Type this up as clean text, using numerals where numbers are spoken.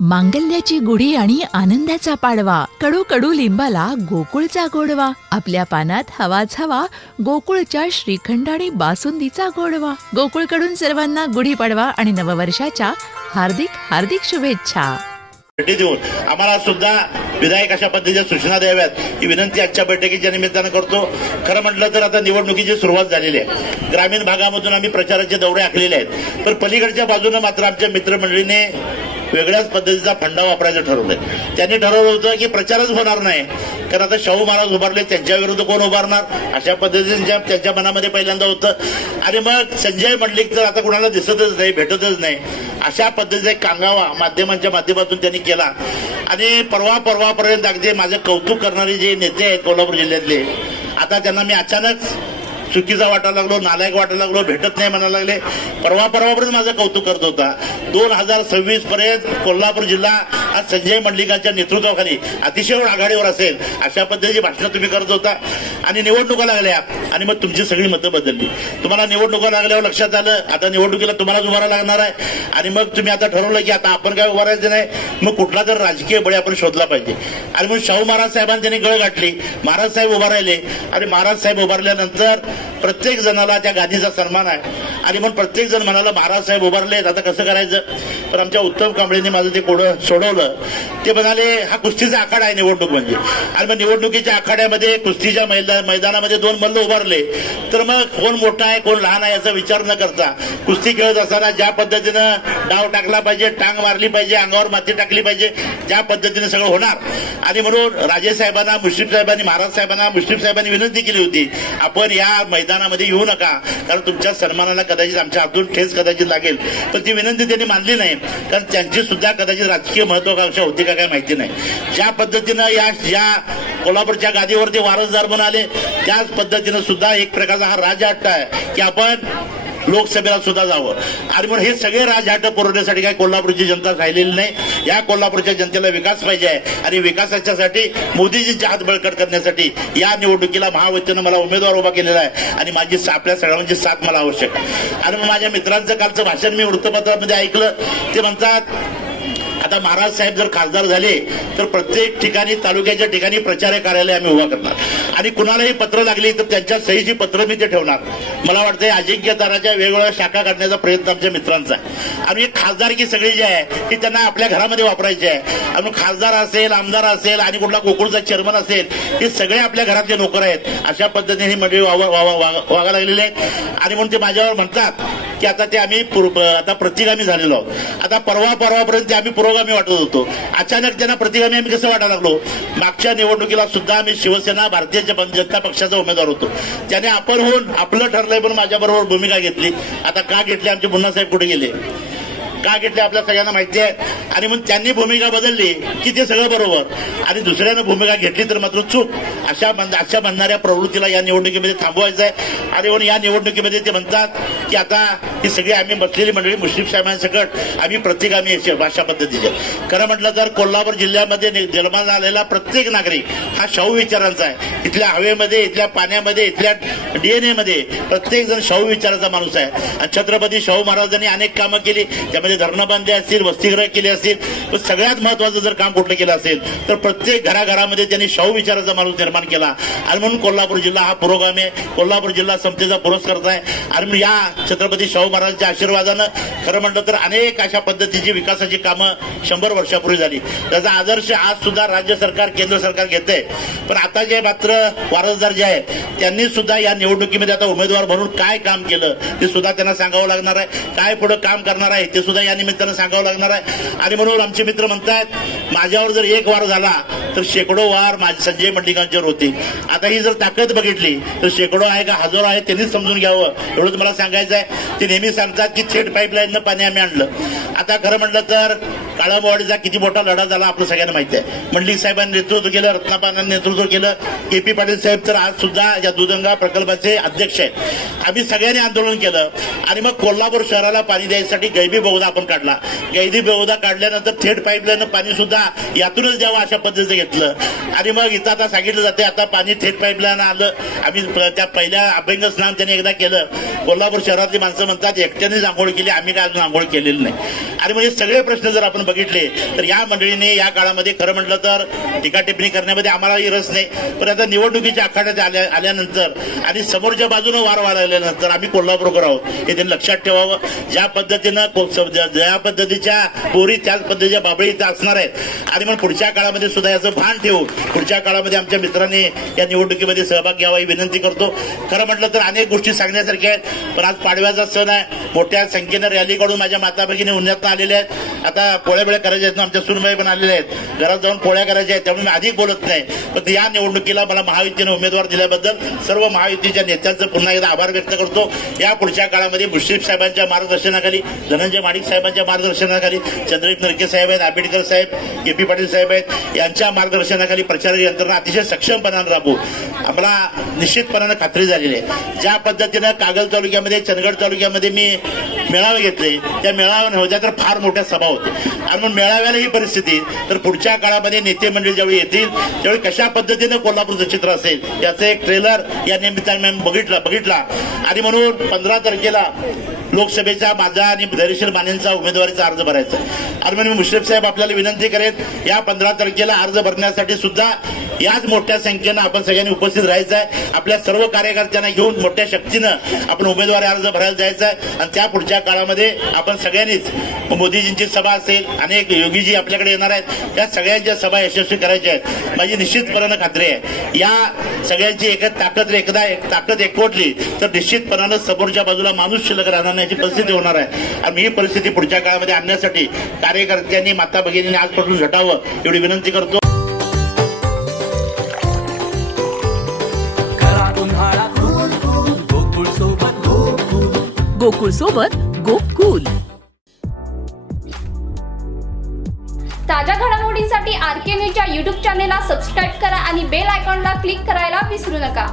मांगल्याची गुढी आणि आनंदाचा पाडवा, कडू कडू लिंबाला गोकुळचा गोडवा, आपल्या पानात हवाच हवा गोकुळच्या श्रीखंड आणि बासुंदीचा गोडवा. गोकुळकडून सर्वांना गुढीपाडवा आणि नववर्षाच्या हार्दिक हार्दिक शुभेच्छा. भेटी देऊन आम्हाला सुद्धा विधायक अशा पद्धतीच्या सूचना द्याव्यात ही विनंती आजच्या बैठकीच्या निमित्तानं करतो. खरं म्हटलं तर आता निवडणुकीची सुरुवात झालेली आहे. ग्रामीण भागामधून आम्ही प्रचाराचे दौरे आखलेले आहेत, पण पलीकडच्या बाजूने मात्र आमच्या मित्रमंडळीने वेगळ्याच पद्धतीचा फंडा वापरायचं ठरवलंय. त्यांनी ठरवलं होतं की प्रचारच होणार नाही, कारण आता शाहू महाराज उभारले, त्यांच्या विरुद्ध कोण उभारणार अशा पद्धतीने त्यांच्या मनामध्ये पहिल्यांदा होतं. आणि मग संजय मंडलिक तर आता कुणाला दिसतच नाही, भेटतच नाही, अशा पद्धतीचा एक कांगावा माध्यमांच्या माध्यमातून त्यांनी केला. आणि परवापर्यंत अगदी माझं कौतुक करणारे जे नेते आहेत कोल्हापूर जिल्ह्यातले, आता त्यांना मी अचानक चुकीचा वाटायला लागलो, नालायक वाटायला लागलो, भेटत नाही म्हणायला लागले. परवापर्यंत माझं कौतुक करत होता. 2026 पर्यंत कोल्हापूर जिल्हा आज संजय मंडलिकांच्या नेतृत्वाखाली अतिशय आघाडीवर असेल अशा पद्धतीची भाषणं तुम्ही करत होता. आणि निवडणुका लागल्या आणि मग तुमची सगळी मतं बदलली. तुम्हाला निवडणुका लागल्यावर लक्षात आलं आता निवडणुकीला तुम्हालाच उभारायला लागणार आहे. आणि मग तुम्ही आता ठरवलं की आता आपण काय उभारायचं नाही, मग कुठला तर राजकीय बळी आपण शोधला पाहिजे. आणि म्हणून शाहू महाराज साहेबांनी त्यांनी गळ गाठली, महाराज साहेब उभा राहिले. आणि महाराज साहेब उभारल्यानंतर प्रत्येक जणाला त्या गादीचा सन्मान आहे. आणि म्हणून प्रत्येक जण म्हणाला महाराज साहेब उभारलेत, आता कसं करायचं. पण आमच्या उत्तम कांबळेंनी माझं ते कोडं सोडवलं. ते म्हणाले हा कुस्तीचा आखाडा आहे निवडणूक म्हणजे. आणि मग निवडणुकीच्या आखाड्यामध्ये कुस्तीच्या मैदानामध्ये 2 मल्ल उभारले, तर मग कोण मोठा आहे कोण लहान आहे याचा विचार न करता कुस्ती खेळत असताना ज्या पद्धतीनं डाव टाकला पाहिजे, टांग मारली पाहिजे, अंगावर माती टाकली पाहिजे, ज्या पद्धतीने सगळं होणार. आणि म्हणून राजे साहेबांना, मुश्रीफ साहेबांनी, महाराज साहेबांना, मुश्रीफ साहेबांनी विनंती केली होती आपण या मैदानामध्ये येऊ नका, कारण तुमच्या सन्मानाला कदाचित आमच्या हातून ठेच कदाचित लागेल. पण ती विनंती त्यांनी मानली नाही, कारण त्यांची सुद्धा कदाचित राजकीय महत्वाकांक्षा होती का काय माहिती नाही. ज्या पद्धतीनं या कोल्हापूरच्या गादीवरती वारसदार म्हणून आले, त्याच पद्धतीनं सुद्धा एक प्रकारचा हा राजहट्ट आहे की आपण लोकसभेला सुद्धा जावं. आणि म्हणून हे सगळे राजहट्ट पुरवण्यासाठी काय कोल्हापूरची जनता राहिलेली नाही. या कोल्हापूरच्या जनतेला विकास पाहिजे आहे. आणि विकासाच्यासाठी मोदीजींच्या हात बळकट करण्यासाठी या निवडणुकीला महायुतीनं मला उमेदवार उभा केलेला आहे. आणि माझी आपल्या सगळ्यांची साथ मला आवश्यक आहे. आणि मग माझ्या मित्रांचं कालचं भाषण मी वृत्तपत्रामध्ये ऐकलं. ते म्हणतात आता महाराज साहेब जर खासदार झाले तर प्रत्येक ठिकाणी तालुक्याच्या ठिकाणी प्रचार कार्यालय आम्ही उभा करणार. आणि कुणालाही पत्र लागली तर त्यांच्या सहीची पत्र मी ते ठेवणार. मला वाटतंय अजिंक्य ताराच्या वेगवेगळ्या शाखा काढण्याचा प्रयत्न आमच्या मित्रांचा आहे. आणि एक खासदारकी सगळी जी आहे ती त्यांना आपल्या घरामध्ये वापरायची आहे. आणि खासदार असेल, आमदार असेल आणि कुठला गोकुळचा चेअरमन असेल, हे सगळे आपल्या घरातले नोकर आहेत. अशा पद्धतीने ही मंडळी वागा लागलेली आहेत. आणि म्हणून ते माझ्यावर म्हणतात की आता ते आम्ही आता प्रतिगामी झालेलो आहोत. आता परवापर्यंत ते आम्ही पुरोगामी वाटत होतो, अचानक त्यांना प्रतिगामी आम्ही कसं वाटायला लागलो. मागच्या निवडणुकीला सुद्धा आम्ही शिवसेना भारतीय जनता पक्षाचा उमेदवार होतो. त्याने आपण होऊन आपलं ठरलंय पण माझ्याबरोबर भूमिका घेतली. आता का घेतली, आमचे मुन्ना साहेब कुठे गेले, का घेतले आपल्या सगळ्यांना माहिती आहे. आणि मग त्यांनी भूमिका बदलली की ते सगळं बरोबर, आणि दुसऱ्यानं भूमिका घेतली तर मात्र चूक. अशा म्हणणाऱ्या प्रवृत्तीला या निवडणुकीमध्ये थांबवायचं आहे. आणि म्हणून या निवडणुकीमध्ये ते म्हणतात की आता ही सगळी आम्ही बसलेली मंडळी मुश्रीफ साहेबांसकट आम्ही प्रतिगामी अशा पद्धतीचे. खरं म्हटलं तर कोल्हापूर जिल्ह्यामध्ये जन्माला आलेला प्रत्येक नागरिक हा शाहू विचारांचा आहे. इथल्या हवेमध्ये, इथल्या पाण्यामध्ये, इथल्या DNA मध्ये प्रत्येक जण शाहू विचाराचा माणूस आहे. आणि छत्रपती शाहू महाराजांनी अनेक कामं केली, त्यामध्ये धरणं बांधले असतील, वसतिगृह केले असतील. पण सगळ्यात महत्वाचं जर काम कुठलं केलं असेल तर प्रत्येक घराघरामध्ये त्यांनी शाहू विचाराचा माणूस निर्माण केला. आणि म्हणून कोल्हापूर जिल्हा हा पुरोगामी आहे. कोल्हापूर जिल्हा समतेचा पुरस्कर्ता आहे. आणि या छत्रपती शाहू महाराजांच्या आशीर्वादानं खरं म्हटलं तर अनेक अशा पद्धतीची विकासाची कामं 100 वर्षापूर्वी झाली. त्याचा आदर्श आज सुद्धा राज्य सरकार, केंद्र सरकार घेतंय. पण आता जे मात्र वारसदार जे आहेत त्यांनी सुद्धा या निवडणुकीमध्ये आता उमेदवार म्हणून काय काम केलं ते सुद्धा त्यांना सांगावं लागणार आहे. काय पुढे काम करणार आहे ते सुद्धा या निमित्तानं सांगावं लागणार आहे. आणि म्हणून आमचे मित्र म्हणतात माझ्यावर जर एक वार झाला तर शेकडो वार संजय मंडलिकांच्यावर होते. आता ही जर ताकद बघितली तर शेकडो आहे का हजारो आहे त्यांनीच समजून घ्यावं एवढं तुम्हाला सांगायचं आहे. ते नेहमी सांगतात की थेट पाईपलाईननं पाणी आम्ही आणलं. आता खरं म्हटलं तर काळामवाडीचा किती मोठा लढा झाला आपलं सगळ्यांना माहिती आहे. मंडलिक साहेबांनी नेतृत्व केलं, रत्नापानांनी नेतृत्व केलं, KP पाटील साहेब तर आज सुद्धा या दुधगंगा प्रकल्पाचे अध्यक्ष आहेत. आम्ही सगळ्यांनी आंदोलन केलं. आणि मग कोल्हापूर शहराला पाणी द्यायसाठी गैबी बोगदा आपण काढला. गैबी बोगदा काढल्यानंतर थेट पाईपलाईन पाणी सुद्धा यातूनच द्यावं अशा पद्धतीचं घेतलं. आणि मग इथं आता सांगितलं जाते आता पाणी थेट पाईपलाईन आलं. आम्ही त्या पहिल्या अभ्यंग स्नान त्यांनी एकदा केलं. कोल्हापूर शहरातली माणसं म्हणतात एकट्यानेच आंघोळ केली, आम्ही काय अजून आंघोळ केलेली नाही. आणि मग हे सगळे प्रश्न जर आपण बघितले तर या मंडळीने या काळामध्ये खरं म्हटलं तर टीका टिप्पणी करण्यामध्ये आम्हालाही रस नाही. पण आता निवडणुकीच्या आखाड्यात आल्यानंतर आणि समोरच्या बाजूने वार वाढल्यानंतर आम्ही कोल्हापूरकर आहोत हे त्यांनी लक्षात ठेवावं. ज्या पद्धतीच्या बोरी त्याच पद्धतीच्या बाबळी इथं असणार आहेत आणि मग पुढच्या काळामध्ये सुद्धा याचं भान ठेवून पुढच्या काळामध्ये आमच्या मित्रांनी या निवडणुकीमध्ये सहभाग घ्यावा ही विनंती करतो. खरं म्हटलं तर अनेक गोष्टी सांगण्यासारख्या आहेत, पण आज पाडव्याचा सण आहे. मोठ्या संख्येनं रॅली काढून माझ्या माता भगिनी उन्हातनं आलेल्या आहेत. आता पोळ्या करायच्या आहेत ना, आमच्या सुनबाई पण आलेल्या आहेत, घरात जाऊन पोळ्या करायच्या आहेत, त्यामुळे मी अधिक बोलत नाही. पण या निवडणुकीला मला महायुतीने उमेदवार दिल्याबद्दल सर्व महायुतीच्या नेत्यांचं पुन्हा एकदा आभार व्यक्त करतो. या पुढच्या काळामध्ये मुश्रीफ साहेबांच्या मार्गदर्शनाखाली, धनंजय माडिक साहेबांच्या मार्गदर्शनाखाली, चंद्रजित नरके साहेब आहेत, आंबेडकर साहेब, के.पी. पाटील साहेब आहेत, यांच्या मार्गदर्शनाखाली प्रचार यंत्रणा अतिशय सक्षमपणाने राबवू आम्हाला निश्चितपणाने खात्री झालेली आहे. ज्या पद्धतीनं कागल तालुक्यामध्ये, चंदगड तालुक्यामध्ये मी मेळावे घेतले, त्या मेळाव्या नव्हत्या तर फार मोठ्या सभा होत्या. आणि मग मेळाव्याला ही परिस्थिती, तर पुढच्या काळामध्ये नेते मंडळी ज्यावेळी येतील त्यावेळी कशा पद्धतीनं कोल्हापूरचं चित्र असेल याचं एक ट्रेलर या निमित्ताने बघितला. आणि म्हणून 15 तारखेला लोकसभेचा माझा आणि धैर्यशील मानेंचा उमेदवारीचा अर्ज भरायचा. आणि म्हणून मुश्रीफ साहेब आपल्याला विनंती करेन, या 15 तारखेला अर्ज भरण्यासाठी सुद्धा याच मोठ्या संख्येनं आपण सगळ्यांनी उपस्थित राहायचं आहे. आपल्या सर्व कार्यकर्त्यांना घेऊन मोठ्या शक्तीनं आपण उमेदवारी अर्ज भरायला जायचं आहे. आणि त्या पुढच्या काळामध्ये आपण सगळ्यांनीच मोदीजींची सभा असेल, अनेक योगीजी आपल्याकडे येणार आहेत, या सगळ्यांच्या सभा यशस्वी करायच्या आहेत. माझी निश्चितपणानं खात्री आहे या सगळ्यांची ताकद एकवटली तर निश्चितपणानं समोरच्या बाजूला माणूस शिल्लक राहणार नाही याची परिस्थिती होणार आहे. आणि ही परिस्थिती पुढच्या काळामध्ये आणण्यासाठी कार्यकर्त्यांनी, माता भगिनींनी आजपासून झटावं एवढी विनंती करतो. गोकुळ सोबत गोकुल. ताज्या घडामोडींसाठी RK न्यूजच्या YouTube चॅनेलला सबस्क्राईब करा आणि बेल आयकॉनला क्लिक करायला विसरू नका.